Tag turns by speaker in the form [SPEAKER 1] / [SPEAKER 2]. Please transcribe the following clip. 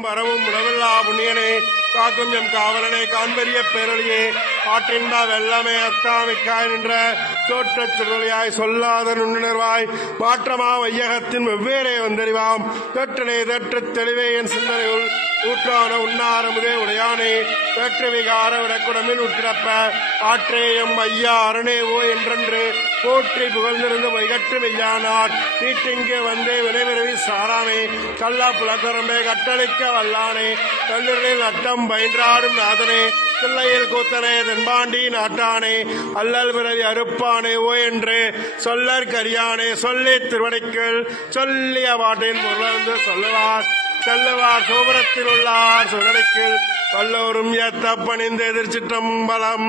[SPEAKER 1] வரவும் உணவில்லா புண்ணியனே. காக்கும் எம் காவலனை காண்பரிய பேரொழியே. ஆற்றின்ப வெள்ளமே அத்தாமிக்காய் நின்ற தோற்றச் சுருளியாய் சொல்லாத நுண்ணுணர்வாய். மாற்றமா வையகத்தின் வெவ்வேறே வந்தறிவாம். தொற்றனே தற்று தெளிவே என் சிந்தனையுள். ஊற்றான உண்ணாரமுதே உடையானே. தற்று விகார விடக்குடமில் உட்கிடப்ப ஆற்றேயம் ஐயா அரணே ஓ என்றென்று. போற்றி புகழ்ந்திருந்து வைகற்று மெய்யானார். வீட்டிங்கே வந்தே வினைவிரவி சாராமே கல்லா புலக்கரம்பே கட்டளிக்க வல்லானே கல்லூரில் நட்டம் பயின்றாடும் நாதனே பிள்ளையில் கூத்தனே தென்பாண்டி நாட்டானே அல்லல் பிறவி அறுப்பானே ஓ என்று சொல்லற் கரியானே சொல்லி திருவடிக்குள் சொல்லிய பாட்டின் முரணந்து சொல்லுவார். செல்லுவார் சோபுரத்தில் உள்ளார் சுடலைக்கில் பல்லோரும் ஏத்த பணிந்து எதிர்ச்சிட்டம்பலம்